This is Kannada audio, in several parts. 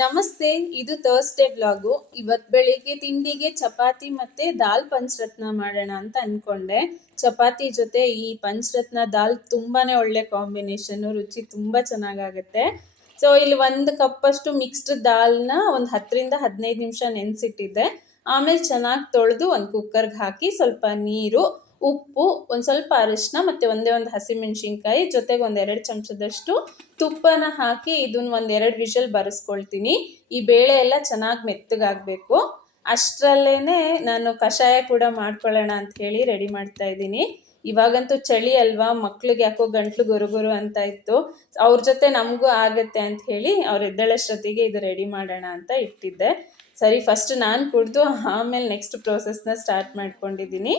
ನಮಸ್ತೆ, ಇದು ಥರ್ಸ್‌ಡೇ ವ್ಲಾಗು. ಇವತ್ತು ಬೆಳಿಗ್ಗೆ ತಿಂಡಿಗೆ ಚಪಾತಿ ಮತ್ತೆ ದಾಲ್ ಪಂಚರತ್ನ ಮಾಡೋಣ ಅಂತ ಅನ್ಕೊಂಡೆ. ಚಪಾತಿ ಜೊತೆ ಈ ಪಂಚರತ್ನ ದಾಲ್ ತುಂಬಾನೇ ಒಳ್ಳೆ ಕಾಂಬಿನೇಷನ್, ರುಚಿ ತುಂಬಾ ಚೆನ್ನಾಗಾಗುತ್ತೆ. ಸೊ ಇಲ್ಲಿ 1 ಕಪ್ಪಷ್ಟು ಮಿಕ್ಸ್ಡ್ ದಾಲ್ನ ಒಂದು 10ರಿಂದ 15 ನಿಮಿಷ ನೆನೆಸಿಟ್ಟಿದ್ದೆ. ಆಮೇಲೆ ಚೆನ್ನಾಗಿ ತೊಳೆದು ಒಂದು ಕುಕ್ಕರ್ಗೆ ಹಾಕಿ ಸ್ವಲ್ಪ ನೀರು, ಉಪ್ಪು, ಒಂದು ಸ್ವಲ್ಪ ಅರಿಶಿನ ಮತ್ತು ಒಂದೇ ಒಂದು ಹಸಿಮೆಣಸಿನ್ಕಾಯಿ ಜೊತೆಗೆ ಒಂದು 2 ಚಮಚದಷ್ಟು ತುಪ್ಪನ ಹಾಕಿ ಇದನ್ನ ಒಂದು 2 ವಿಷಲ್ ಬರೆಸ್ಕೊಳ್ತೀನಿ. ಈ ಬೇಳೆ ಎಲ್ಲ ಚೆನ್ನಾಗಿ ಮೆತ್ತಗಾಗಬೇಕು. ಅಷ್ಟರಲ್ಲೇ ನಾನು ಕಷಾಯ ಕೂಡ ಮಾಡ್ಕೊಳ್ಳೋಣ ಅಂತ ಹೇಳಿ ರೆಡಿ ಮಾಡ್ತಾ ಇದ್ದೀನಿ. ಇವಾಗಂತೂ ಚಳಿ ಅಲ್ವಾ, ಮಕ್ಳಿಗೆ ಯಾಕೋ ಗಂಟ್ಲು ಗೊರುಗೊರು ಅಂತ ಇತ್ತು. ಅವ್ರ ಜೊತೆ ನಮಗೂ ಆಗುತ್ತೆ ಅಂತ ಹೇಳಿ ಅವ್ರು ಎದ್ದೇಳಷ್ಟೊತ್ತಿಗೆ ಇದು ರೆಡಿ ಮಾಡೋಣ ಅಂತ ಇಟ್ಟಿದ್ದೆ. ಸರಿ, ಫಸ್ಟ್ ನಾನು ಕುಡಿದು ಆಮೇಲೆ ನೆಕ್ಸ್ಟ್ ಪ್ರೋಸೆಸ್ನ ಸ್ಟಾರ್ಟ್ ಮಾಡ್ಕೊಂಡಿದ್ದೀನಿ.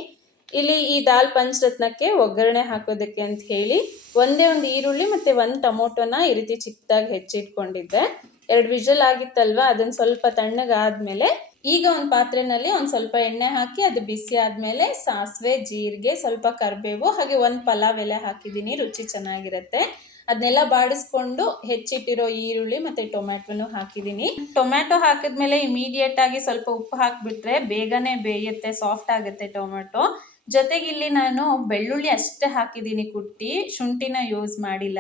ಇಲ್ಲಿ ಈ ದಾಲ್ ಪಂಚರತ್ನಕ್ಕೆ ಒಗ್ಗರಣೆ ಹಾಕೋದಕ್ಕೆ ಅಂತ ಹೇಳಿ ಒಂದೇ ಒಂದು ಈರುಳ್ಳಿ ಮತ್ತು 1 ಟೊಮೊಟೊನ ಈ ರೀತಿ ಚಿಕ್ಕದಾಗಿ ಹೆಚ್ಚಿಟ್ಕೊಂಡಿದ್ದೆ. 2 ವಿಷಲ್ ಆಗಿತ್ತಲ್ವ, ಅದನ್ನು ಸ್ವಲ್ಪ ತಣ್ಣಗಾದ್ಮೇಲೆ ಈಗ ಒಂದು ಪಾತ್ರೆಯಲ್ಲಿ ಒಂದು ಸ್ವಲ್ಪ ಎಣ್ಣೆ ಹಾಕಿ ಅದು ಬಿಸಿ ಆದಮೇಲೆ ಸಾಸಿವೆ, ಜೀರಿಗೆ, ಸ್ವಲ್ಪ ಕರಿಬೇವು ಹಾಗೆ 1 ಪಲಾವ್ ಎಲೆ ಹಾಕಿದ್ದೀನಿ. ರುಚಿ ಚೆನ್ನಾಗಿರುತ್ತೆ. ಅದನ್ನೆಲ್ಲ ಬಾಡಿಸ್ಕೊಂಡು ಹೆಚ್ಚಿಟ್ಟಿರೋ ಈರುಳ್ಳಿ ಮತ್ತು ಟೊಮ್ಯಾಟೊನು ಹಾಕಿದ್ದೀನಿ. ಟೊಮ್ಯಾಟೊ ಹಾಕಿದ್ಮೇಲೆ ಇಮಿಡಿಯೇಟ್ ಆಗಿ ಸ್ವಲ್ಪ ಉಪ್ಪು ಹಾಕಿಬಿಟ್ರೆ ಬೇಗನೆ ಬೇಯುತ್ತೆ, ಸಾಫ್ಟ್ ಆಗುತ್ತೆ ಟೊಮ್ಯಾಟೊ. ಜೊತೆಗೆ ಇಲ್ಲಿ ನಾನು ಬೆಳ್ಳುಳ್ಳಿ ಅಷ್ಟೇ ಹಾಕಿದ್ದೀನಿ ಕುಟ್ಟಿ, ಶುಂಠಿನ ಯೂಸ್ ಮಾಡಿಲ್ಲ.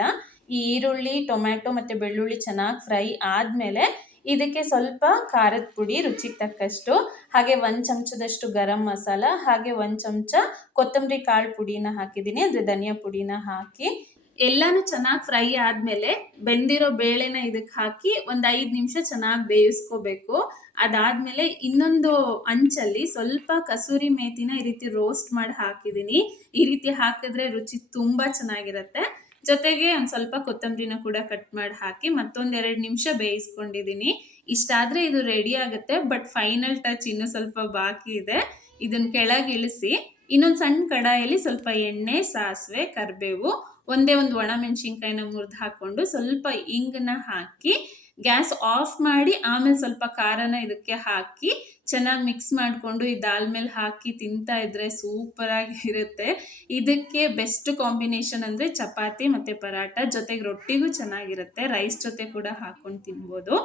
ಈ ಈರುಳ್ಳಿ, ಟೊಮ್ಯಾಟೊ ಮತ್ತು ಬೆಳ್ಳುಳ್ಳಿ ಚೆನ್ನಾಗಿ ಫ್ರೈ ಆದಮೇಲೆ ಇದಕ್ಕೆ ಸ್ವಲ್ಪ ಖಾರದ ಪುಡಿ ರುಚಿಗೆ ತಕ್ಕಷ್ಟು, ಹಾಗೆ 1 ಚಮಚದಷ್ಟು ಗರಂ ಮಸಾಲ, ಹಾಗೆ 1 ಚಮಚ ಕೊತ್ತಂಬರಿ ಕಾಳು ಪುಡಿನ ಹಾಕಿದ್ದೀನಿ, ಅಂದರೆ ಧನಿಯಾ ಪುಡಿನ ಹಾಕಿ ಎಲ್ಲನೂ ಚೆನ್ನಾಗಿ ಫ್ರೈ ಆದಮೇಲೆ ಬೆಂದಿರೋ ಬೇಳೆನ ಇದಕ್ಕೆ ಹಾಕಿ ಒಂದು 5 ನಿಮಿಷ ಚೆನ್ನಾಗಿ ಬೇಯಿಸ್ಕೋಬೇಕು. ಅದಾದಮೇಲೆ ಇನ್ನೊಂದು ಅಂಚಲ್ಲಿ ಸ್ವಲ್ಪ ಕಸೂರಿ ಮೇಥಿನ ಈ ರೀತಿ ರೋಸ್ಟ್ ಮಾಡಿ ಹಾಕಿದ್ದೀನಿ. ಈ ರೀತಿ ಹಾಕಿದ್ರೆ ರುಚಿ ತುಂಬ ಚೆನ್ನಾಗಿರುತ್ತೆ. ಜೊತೆಗೆ ಒಂದು ಸ್ವಲ್ಪ ಕೊತ್ತಂಬರಿನ ಕೂಡ ಕಟ್ ಮಾಡಿ ಹಾಕಿ ಮತ್ತೊಂದು 2 ನಿಮಿಷ ಬೇಯಿಸ್ಕೊಂಡಿದ್ದೀನಿ. ಇಷ್ಟಾದರೆ ಇದು ರೆಡಿ ಆಗುತ್ತೆ. ಬಟ್ ಫೈನಲ್ ಟಚ್ ಇನ್ನೂ ಸ್ವಲ್ಪ ಬಾಕಿ ಇದೆ. ಇದನ್ನು ಕೆಳಗೆ ಇಳಿಸಿ ಇನ್ನೊಂದು ಸಣ್ಣ ಕಡಾಯಲ್ಲಿ ಸ್ವಲ್ಪ ಎಣ್ಣೆ, ಸಾಸಿವೆ, ಕರಿಬೇವು, ಒಂದೇ ಒಂದು ಒಣಮೆಣಸಿನ್ಕಾಯಿನ ಮುರಿದು ಹಾಕ್ಕೊಂಡು ಸ್ವಲ್ಪ ಇಂಗನ್ನ ಹಾಕಿ ಗ್ಯಾಸ್ ಆಫ್ ಮಾಡಿ ಆಮೇಲೆ ಸ್ವಲ್ಪ ಖಾರನ ಇದಕ್ಕೆ ಹಾಕಿ ಚೆನ್ನಾಗಿ ಮಿಕ್ಸ್ ಮಾಡಿಕೊಂಡು ಈ ದಾಲ್ ಮೇಲೆ ಹಾಕಿ ತಿಂತಾ ಇದ್ರೆ ಸೂಪರಾಗಿ ಇರುತ್ತೆ. ಇದಕ್ಕೆ ಬೆಸ್ಟ್ ಕಾಂಬಿನೇಷನ್ ಅಂದರೆ ಚಪಾತಿ ಮತ್ತು ಪರಾಟ, ಜೊತೆಗೆ ರೊಟ್ಟಿಗೂ ಚೆನ್ನಾಗಿರುತ್ತೆ. ರೈಸ್ ಜೊತೆ ಕೂಡ ಹಾಕ್ಕೊಂಡು ತಿನ್ಬೋದು.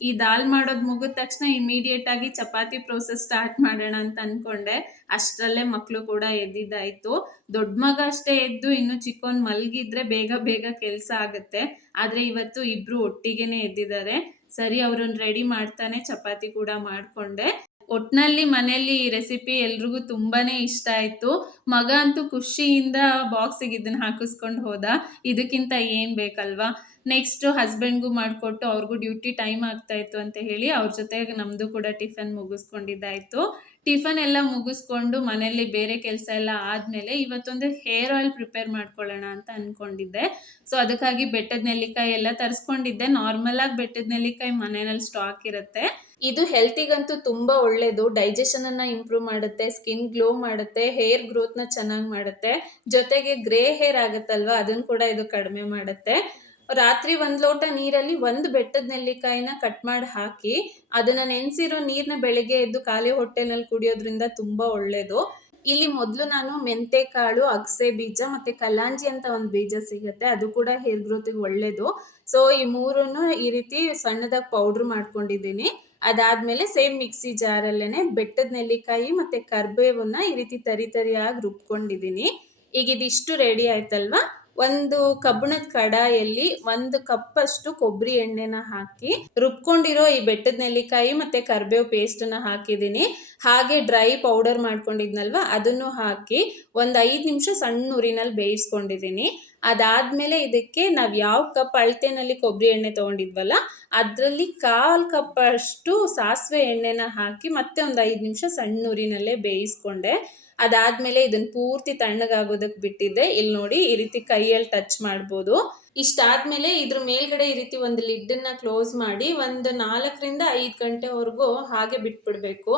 ಈ ದಾಲ್ ಮಾಡೋದು ಮುಗಿದ ತಕ್ಷಣ ಇಮಿಡಿಯೇಟ್ ಆಗಿ ಚಪಾತಿ ಪ್ರೋಸೆಸ್ ಸ್ಟಾರ್ಟ್ ಮಾಡೋಣ ಅಂತ ಅಂದ್ಕೊಂಡೆ. ಅಷ್ಟರಲ್ಲೇ ಮಕ್ಕಳು ಕೂಡ ಎದ್ದಿದ್ದಾಯಿತು. ದೊಡ್ಡ ಮಗ ಅಷ್ಟೇ ಎದ್ದು, ಇನ್ನು ಚಿಕ್ಕವನು ಮಲಗಿದ್ರೆ ಬೇಗ ಬೇಗ ಕೆಲಸ ಆಗುತ್ತೆ. ಆದರೆ ಇವತ್ತು ಇಬ್ಬರು ಒಟ್ಟಿಗೆನೇ ಎದ್ದಿದ್ದಾರೆ. ಸರಿ, ಅವ್ರನ್ನ ರೆಡಿ ಮಾಡ್ತಾನೆ ಚಪಾತಿ ಕೂಡ ಮಾಡಿಕೊಂಡೆ. ಒಟ್ಟಿನಲ್ಲಿ ಮನೆಯಲ್ಲಿ ಈ ರೆಸಿಪಿ ಎಲ್ರಿಗೂ ತುಂಬಾ ಇಷ್ಟ ಆಯಿತು. ಮಗ ಅಂತೂ ಖುಷಿಯಿಂದ ಬಾಕ್ಸಿಗೆ ಇದನ್ನು ಹಾಕಿಸ್ಕೊಂಡು ಹೋದ. ಇದಕ್ಕಿಂತ ಏನು ಬೇಕಲ್ವಾ. ನೆಕ್ಸ್ಟು ಹಸ್ಬೆಂಡ್ಗೂ ಮಾಡಿಕೊಟ್ಟು ಅವ್ರಿಗೂ ಡ್ಯೂಟಿ ಟೈಮ್ ಆಗ್ತಾಯಿತ್ತು ಅಂತ ಹೇಳಿ ಅವ್ರ ಜೊತೆಗೆ ನಮ್ಮದು ಕೂಡ ಟಿಫನ್ ಮುಗಿಸ್ಕೊಂಡಿದ್ದಾಯಿತು. ಟಿಫನ್ ಎಲ್ಲ ಮುಗಿಸ್ಕೊಂಡು ಮನೆಯಲ್ಲಿ ಬೇರೆ ಕೆಲಸ ಎಲ್ಲ ಆದಮೇಲೆ ಇವತ್ತೊಂದು ಹೇರ್ ಆಯಿಲ್ ಪ್ರಿಪೇರ್ ಮಾಡ್ಕೊಳ್ಳೋಣ ಅಂತ ಅಂದ್ಕೊಂಡಿದ್ದೆ. ಸೊ ಅದಕ್ಕಾಗಿ ಬೆಟ್ಟದ ನೆಲ್ಲಿಕಾಯಿ ಎಲ್ಲ ತರಿಸ್ಕೊಂಡಿದ್ದೆ. ನಾರ್ಮಲಾಗಿ ಬೆಟ್ಟದ ನೆಲ್ಲಿಕಾಯಿ ಮನೆಯಲ್ಲಿ ಸ್ಟಾಕ್ ಇರುತ್ತೆ. ಇದು ಹೆಲ್ತಿಗಂತೂ ತುಂಬ ಒಳ್ಳೆಯದು. ಡೈಜೆಷನನ್ನು ಇಂಪ್ರೂವ್ ಮಾಡುತ್ತೆ, ಸ್ಕಿನ್ ಗ್ಲೋ ಮಾಡುತ್ತೆ, ಹೇರ್ ಗ್ರೋತ್ನ ಚೆನ್ನಾಗಿ ಮಾಡುತ್ತೆ. ಜೊತೆಗೆ ಗ್ರೇ ಹೇರ್ ಆಗುತ್ತಲ್ವ, ಅದನ್ನು ಕೂಡ ಇದು ಕಡಿಮೆ ಮಾಡುತ್ತೆ. ರಾತ್ರಿ 1 ಲೋಟ ನೀರಲ್ಲಿ 1 ಬೆಟ್ಟದ ನೆಲ್ಲಿಕಾಯಿನ ಕಟ್ ಮಾಡಿ ಹಾಕಿ ಅದನ್ನು ನೆನೆಸಿರೋ ನೀರನ್ನ ಬೆಳಗ್ಗೆ ಎದ್ದು ಖಾಲಿ ಹೊಟ್ಟೆನಲ್ಲಿ ಕುಡಿಯೋದ್ರಿಂದ ತುಂಬ ಒಳ್ಳೆಯದು. ಇಲ್ಲಿ ಮೊದಲು ನಾನು ಮೆಂತೆ ಕಾಳು, ಅಗಸೆ ಬೀಜ ಮತ್ತು ಕಲ್ಲಾಂಜಿ ಅಂತ ಒಂದು ಬೀಜ ಸಿಗುತ್ತೆ, ಅದು ಕೂಡ ಹೇರ್ ಗ್ರೋತಿಗೆ ಒಳ್ಳೆಯದು. ಸೊ ಈ ಮೂರನ್ನು ಈ ರೀತಿ ಸಣ್ಣದಾಗಿ ಪೌಡ್ರ್ ಮಾಡ್ಕೊಂಡಿದ್ದೀನಿ. ಅದಾದಮೇಲೆ ಸೇಮ್ ಮಿಕ್ಸಿ ಜಾರಲ್ಲೇ ಬೆಟ್ಟದ ನೆಲ್ಲಿಕಾಯಿ ಮತ್ತು ಕರಿಬೇವನ್ನ ಈ ರೀತಿ ತರಿಯಾಗಿ ರುಬ್ಕೊಂಡಿದ್ದೀನಿ. ಈಗ ಇದಿಷ್ಟು ರೆಡಿ ಆಯ್ತಲ್ವ, ಒಂದು ಕಬ್ಬಿಣದ ಕಡಾಯಲ್ಲಿ 1 ಕಪ್ಪಷ್ಟು ಕೊಬ್ಬರಿ ಎಣ್ಣೆನ ಹಾಕಿ ರುಬ್ಕೊಂಡಿರೋ ಈ ಬೆಟ್ಟದ ನೆಲ್ಲಿಕಾಯಿ ಮತ್ತು ಕರಿಬೇವು ಪೇಸ್ಟನ್ನು ಹಾಕಿದ್ದೀನಿ. ಹಾಗೆ ಡ್ರೈ ಪೌಡರ್ ಮಾಡ್ಕೊಂಡಿದ್ನಲ್ವ ಅದನ್ನು ಹಾಕಿ ಒಂದು 5 ನಿಮಿಷ ಸಣ್ಣ ಉರಿನಲ್ಲಿ ಬೇಯಿಸ್ಕೊಂಡಿದ್ದೀನಿ. ಅದಾದಮೇಲೆ ಇದಕ್ಕೆ ನಾವು ಯಾವ ಕಪ್ ಅಳತೆನಲ್ಲಿ ಕೊಬ್ಬರಿ ಎಣ್ಣೆ ತೊಗೊಂಡಿದ್ವಲ್ಲ ಅದರಲ್ಲಿ 1/4 ಕಪ್ಪಷ್ಟು ಸಾಸಿವೆ ಎಣ್ಣೆನ ಹಾಕಿ ಮತ್ತೆ ಒಂದು 5 ನಿಮಿಷ ಸಣ್ಣ ಉರಿನಲ್ಲೇ ಬೇಯಿಸ್ಕೊಂಡೆ. ಅದಾದಮೇಲೆ ಇದನ್ನು ಪೂರ್ತಿ ತಣ್ಣಗಾಗೋದಕ್ಕೆ ಬಿಟ್ಟಿದ್ದೆ. ಇಲ್ಲಿ ನೋಡಿ, ಈ ರೀತಿ ಕೈಯಲ್ಲಿ ಟಚ್ ಮಾಡ್ಬೋದು. ಇಷ್ಟಾದಮೇಲೆ ಇದ್ರ ಮೇಲ್ಗಡೆ ಈ ರೀತಿ ಒಂದು ಲಿಡ್ಡನ್ನು ಕ್ಲೋಸ್ ಮಾಡಿ ಒಂದು 4ರಿಂದ 5 ಗಂಟೆವರೆಗೂ ಹಾಗೆ ಬಿಟ್ಬಿಡಬೇಕು.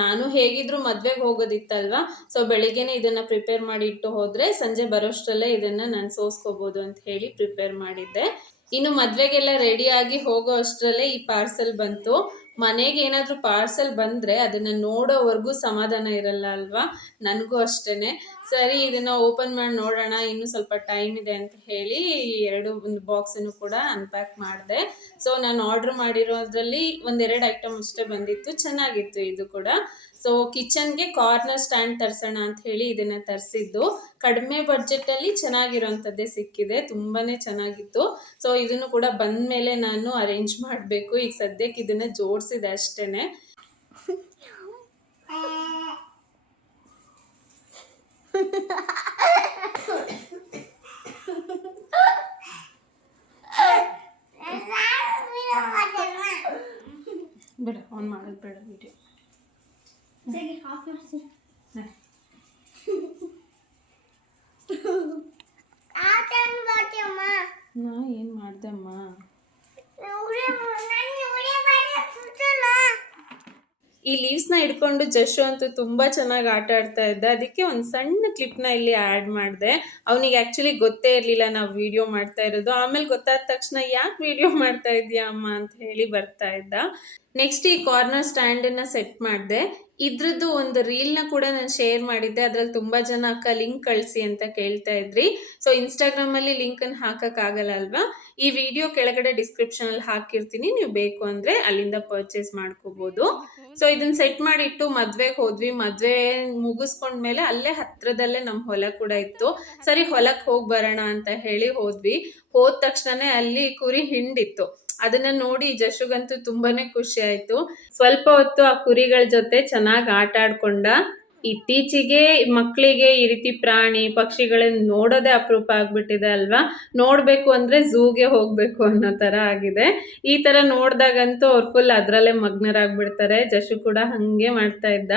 ನಾನು ಹೇಗಿದ್ರು ಮದುವೆಗೆ ಹೋಗೋದಿತ್ತಲ್ವ, ಸೊ ಬೆಳಿಗ್ಗೆನೇ ಇದನ್ನು ಪ್ರಿಪೇರ್ ಮಾಡಿ ಇಟ್ಟು ಹೋದರೆ ಸಂಜೆ ಬರೋಷ್ಟರಲ್ಲೇ ಇದನ್ನು ನಾನು ಸೋಸ್ಕೋಬೋದು ಅಂತ ಹೇಳಿ ಪ್ರಿಪೇರ್ ಮಾಡಿದ್ದೆ. ಇನ್ನು ಮದುವೆಗೆಲ್ಲ ರೆಡಿಯಾಗಿ ಹೋಗೋ ಅಷ್ಟರಲ್ಲೇ ಈ ಪಾರ್ಸೆಲ್ ಬಂತು. ಮನೆಗೆ ಏನಾದರೂ ಪಾರ್ಸೆಲ್ ಬಂದರೆ ಅದನ್ನು ನೋಡೋವರೆಗೂ ಸಮಾಧಾನ ಇರಲ್ಲ ಅಲ್ವಾ? ನನಗೂ ಅಷ್ಟೇ. ಸರಿ ಇದನ್ನು ಓಪನ್ ಮಾಡಿ ನೋಡೋಣ, ಇನ್ನೂ ಸ್ವಲ್ಪ ಟೈಮ್ ಇದೆ ಅಂತ ಹೇಳಿ ಒಂದು ಬಾಕ್ಸನ್ನು ಕೂಡ ಅನ್ಪ್ಯಾಕ್ ಮಾಡಿದೆ. ಸೊ ನಾನು ಆರ್ಡ್ರ್ ಮಾಡಿರೋದ್ರಲ್ಲಿ ಒಂದೆರಡು ಐಟಮ್ ಅಷ್ಟೇ ಬಂದಿತ್ತು, ಚೆನ್ನಾಗಿತ್ತು ಇದು ಕೂಡ. ಸೊ ಕಿಚನ್ಗೆ ಕಾರ್ನರ್ ಸ್ಟ್ಯಾಂಡ್ ತರಿಸೋಣ ಅಂತ ಹೇಳಿ ಇದನ್ನು ತರಿಸಿದ್ದು. ಕಡಿಮೆ ಬಡ್ಜೆಟಲ್ಲಿ ಚೆನ್ನಾಗಿರೋಂಥದ್ದೇ ಸಿಕ್ಕಿದೆ, ತುಂಬಾ ಚೆನ್ನಾಗಿತ್ತು. ಸೊ ಇದನ್ನು ಕೂಡ ಬಂದ ಮೇಲೆ ನಾನು ಅರೇಂಜ್ ಮಾಡಬೇಕು. ಈಗ ಸದ್ಯಕ್ಕೆ ಇದನ್ನು ಜೋಡಿಸಿದೆ ಅಷ್ಟೇ. ಬೇಡ ಆನ್ ಮಾಡೋದು ಬೇಡ ವಿಡಿಯೋ. ನಾ ಏನು ಮಾಡ್ದೆ ಅಮ್ಮ? ಈ ಲೀವ್ಸ್ನ ಹಿಡ್ಕೊಂಡು ಜಶು ಅಂತೂ ತುಂಬ ಚೆನ್ನಾಗಿ ಆಟ ಆಡ್ತಾ ಇದ್ದ. ಅದಕ್ಕೆ ಒಂದು ಸಣ್ಣ ಕ್ಲಿಪ್ನ ಇಲ್ಲಿ ಆ್ಯಡ್ ಮಾಡಿದೆ. ಅವನಿಗೆ ಆ್ಯಕ್ಚುಲಿ ಗೊತ್ತೇ ಇರಲಿಲ್ಲ ನಾವು ವಿಡಿಯೋ ಮಾಡ್ತಾ ಇರೋದು. ಆಮೇಲೆ ಗೊತ್ತಾದ ತಕ್ಷಣ ಯಾಕೆ ವಿಡಿಯೋ ಮಾಡ್ತಾ ಇದೀಯಾ ಅಮ್ಮ ಅಂತ ಹೇಳಿ ಬರ್ತಾ ಇದ್ದ. ನೆಕ್ಸ್ಟ್ ಈ ಕಾರ್ನರ್ ಸ್ಟ್ಯಾಂಡನ್ನು ಸೆಟ್ ಮಾಡಿದೆ. ಇದ್ರದ್ದು ಒಂದು ರೀಲ್ನ ಕೂಡ ನಾನು ಶೇರ್ ಮಾಡಿದ್ದೆ. ಅದರಲ್ಲಿ ತುಂಬ ಜನ ಅಕ್ಕ ಲಿಂಕ್ ಕಳಿಸಿ ಅಂತ ಕೇಳ್ತಾ ಇದ್ರಿ. ಸೊ ಇನ್ಸ್ಟಾಗ್ರಾಮಲ್ಲಿ ಲಿಂಕನ್ನು ಹಾಕೋಕ್ಕಾಗಲ್ಲ ಅಲ್ವಾ? ಈ ವಿಡಿಯೋ ಕೆಳಗಡೆ ಡಿಸ್ಕ್ರಿಪ್ಷನಲ್ಲಿ ಹಾಕಿರ್ತೀನಿ, ನೀವು ಬೇಕು ಅಂದರೆ ಅಲ್ಲಿಂದ ಪರ್ಚೇಸ್ ಮಾಡ್ಕೋಬೋದು. ಸೊ ಇದನ್ನ ಸೆಟ್ ಮಾಡಿಟ್ಟು ಮದ್ವೆಗೆ ಹೋದ್ವಿ. ಮದ್ವೆ ಮುಗಿಸ್ಕೊಂಡ್ಮೇಲೆ ಅಲ್ಲೇ ಹತ್ರದಲ್ಲೇ ನಮ್ಮ ಹೊಲ ಕೂಡ ಇತ್ತು. ಸರಿ ಹೊಲಕ್ಕೆ ಹೋಗಿ ಬರೋಣ ಅಂತ ಹೇಳಿ ಹೋದ್ವಿ. ಹೋದ ತಕ್ಷಣನೇ ಅಲ್ಲಿ ಕುರಿ ಹಿಂಡಿತ್ತು. ಅದನ್ನ ನೋಡಿ ಜಶುಗಂತೂ ತುಂಬಾನೇ ಖುಷಿ ಆಯ್ತು. ಸ್ವಲ್ಪ ಹೊತ್ತು ಆ ಕುರಿಗಳ ಜೊತೆ ಚೆನ್ನಾಗಿ ಆಟ ಆಡ್ಕೊಂಡ. ಇತ್ತೀಚೆಗೆ ಮಕ್ಕಳಿಗೆ ಈ ರೀತಿ ಪ್ರಾಣಿ ಪಕ್ಷಿಗಳನ್ನ ನೋಡೋದೇ ಅಪರೂಪ ಆಗ್ಬಿಟ್ಟಿದೆ ಅಲ್ವಾ? ನೋಡ್ಬೇಕು ಅಂದ್ರೆ ಝೂಗೆ ಹೋಗ್ಬೇಕು ಅನ್ನೋ ತರ ಆಗಿದೆ. ಈ ತರ ನೋಡ್ದಾಗಂತೂ ಅವ್ರು ಫುಲ್ ಅದ್ರಲ್ಲೇ ಮಗ್ನರಾಗ್ಬಿಡ್ತಾರೆ. ಜಶು ಕೂಡ ಹಂಗೆ ಮಾಡ್ತಾ ಇದ್ದ.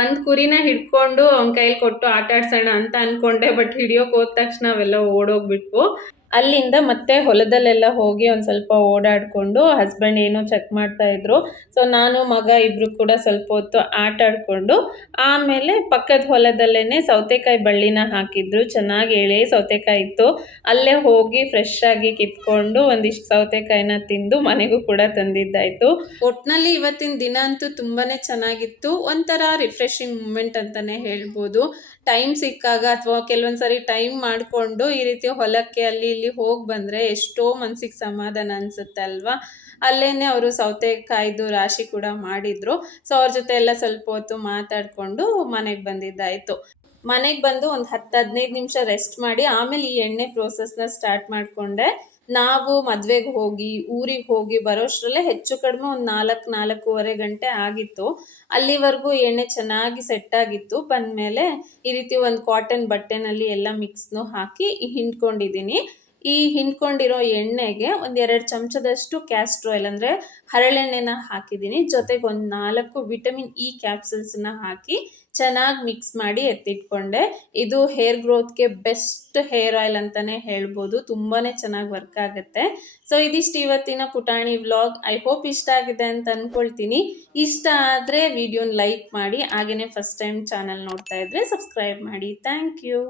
ಒಂದ್ ಕುರಿನ ಹಿಡ್ಕೊಂಡು ಅವನ ಕೈಲಿ ಕೊಟ್ಟು ಆಟ ಆಡ್ಸೋಣ ಅಂತ ಅನ್ಕೊಂಡೆ. ಬಟ್ ಹಿಡಿಯೋಕ್ ಹೋದ ತಕ್ಷಣ ಅವೆಲ್ಲ ಓಡೋಗ್ಬಿಟ್ವು. ಅಲ್ಲಿಂದ ಮತ್ತೆ ಹೊಲದಲ್ಲೆಲ್ಲ ಹೋಗಿ ಒಂದು ಸ್ವಲ್ಪ ಓಡಾಡಿಕೊಂಡು ಹಸ್ಬೆಂಡ್ ಏನೋ ಚೆಕ್ ಮಾಡ್ತಾ ಇದ್ರು. ಸೊ ನಾನು ಮಗ ಇಬ್ರು ಕೂಡ ಸ್ವಲ್ಪ ಹೊತ್ತು ಆಟ ಆಡಿಕೊಂಡು ಆಮೇಲೆ ಪಕ್ಕದ ಹೊಲದಲ್ಲೇ ಸೌತೆಕಾಯಿ ಬಳ್ಳಿನ ಹಾಕಿದ್ರು. ಚೆನ್ನಾಗಿ ಎಳೆ ಸೌತೆಕಾಯಿ ಇತ್ತು. ಅಲ್ಲೇ ಹೋಗಿ ಫ್ರೆಶ್ ಆಗಿ ಕಿತ್ಕೊಂಡು ಒಂದಿಷ್ಟು ಸೌತೆಕಾಯಿನ ತಿಂದು ಮನೆಗೂ ಕೂಡ ತಂದಿದ್ದಾಯಿತು. ಒಟ್ಟಿನಲ್ಲಿ ಇವತ್ತಿನ ದಿನ ಅಂತೂ ತುಂಬಾ ಚೆನ್ನಾಗಿತ್ತು. ಒಂಥರ ರಿಫ್ರೆಶಿಂಗ್ ಮೂಮೆಂಟ್ ಅಂತಲೇ ಹೇಳ್ಬೋದು. ಟೈಮ್ ಸಿಕ್ಕಾಗ ಅಥವಾ ಕೆಲವೊಂದ್ಸರಿ ಟೈಮ್ ಮಾಡಿಕೊಂಡು ಈ ರೀತಿ ಹೊಲಕ್ಕೆ ಅಲ್ಲಿ ಇಲ್ಲಿ ಹೋಗಿ ಬಂದರೆ ಎಷ್ಟೋ ಮನಸ್ಸಿಗೆ ಸಮಾಧಾನ ಅನಿಸುತ್ತೆ ಅಲ್ವಾ? ಅಲ್ಲೇ ಅವರು ಸೌತೆಕಾಯ್ದು ರಾಶಿ ಕೂಡ ಮಾಡಿದ್ರು. ಸೊ ಅವ್ರ ಜೊತೆ ಎಲ್ಲ ಸ್ವಲ್ಪ ಹೊತ್ತು ಮಾತಾಡಿಕೊಂಡು ಮನೆಗೆ ಬಂದಿದ್ದಾಯಿತು. ಮನೆಗೆ ಬಂದು ಒಂದು 10-15 ನಿಮಿಷ ರೆಸ್ಟ್ ಮಾಡಿ ಆಮೇಲೆ ಈ ಎಣ್ಣೆ ಪ್ರೋಸೆಸ್ನ ಸ್ಟಾರ್ಟ್ ಮಾಡಿಕೊಂಡೆ. ನಾವು ಮದುವೆಗೆ ಹೋಗಿ ಊರಿಗೆ ಹೋಗಿ ಬರೋಷ್ಟರಲ್ಲೇ ಹೆಚ್ಚು ಕಡಿಮೆ ಒಂದು 4-4.5 ಗಂಟೆ ಆಗಿತ್ತು. ಅಲ್ಲಿವರೆಗೂ ಎಣ್ಣೆ ಚೆನ್ನಾಗಿ ಸೆಟ್ ಆಗಿತ್ತು. ಬಂದಮೇಲೆ ಈ ರೀತಿ ಒಂದು ಕಾಟನ್ ಬಟ್ಟೆನಲ್ಲಿ ಎಲ್ಲ ಮಿಕ್ಸ್ನು ಹಾಕಿ ಹಿಂಡ್ಕೊಂಡಿದ್ದೀನಿ. ಈ ಹಿಂಡ್ಕೊಂಡಿರೋ ಎಣ್ಣೆಗೆ ಒಂದು 2 ಚಮಚದಷ್ಟು ಕ್ಯಾಸ್ಟ್ರ್ ಆಯಿಲ್ ಅಂದರೆ ಹರಳೆಣ್ಣೆನ ಹಾಕಿದ್ದೀನಿ. ಜೊತೆಗೆ ಒಂದು 4 ವಿಟಮಿನ್ ಇ ಕ್ಯಾಪ್ಸೂಲ್ಸನ್ನ ಹಾಕಿ ಚೆನ್ನಾಗಿ ಮಿಕ್ಸ್ ಮಾಡಿ ಎತ್ತಿಟ್ಕೊಂಡೆ. ಇದು ಹೇರ್ ಗ್ರೋತ್ಗೆ ಬೆಸ್ಟ್ ಹೇರ್ ಆಯಿಲ್ ಅಂತಲೇ ಹೇಳ್ಬೋದು. ತುಂಬಾ ಚೆನ್ನಾಗಿ ವರ್ಕ್ ಆಗುತ್ತೆ. ಸೊ ಇದಿಷ್ಟು ಇವತ್ತಿನ ಪುಟಾಣಿ ವ್ಲಾಗ್. ಐ ಹೋಪ್ ಇಷ್ಟ ಆಗಿದೆ ಅಂತ ಅಂದ್ಕೊಳ್ತೀನಿ. ಇಷ್ಟ ಆದರೆ ವಿಡಿಯೋನ ಲೈಕ್ ಮಾಡಿ, ಹಾಗೆಯೇ ಫಸ್ಟ್ ಟೈಮ್ ಚಾನಲ್ ನೋಡ್ತಾ ಇದ್ದರೆ ಸಬ್ಸ್ಕ್ರೈಬ್ ಮಾಡಿ. Thank you.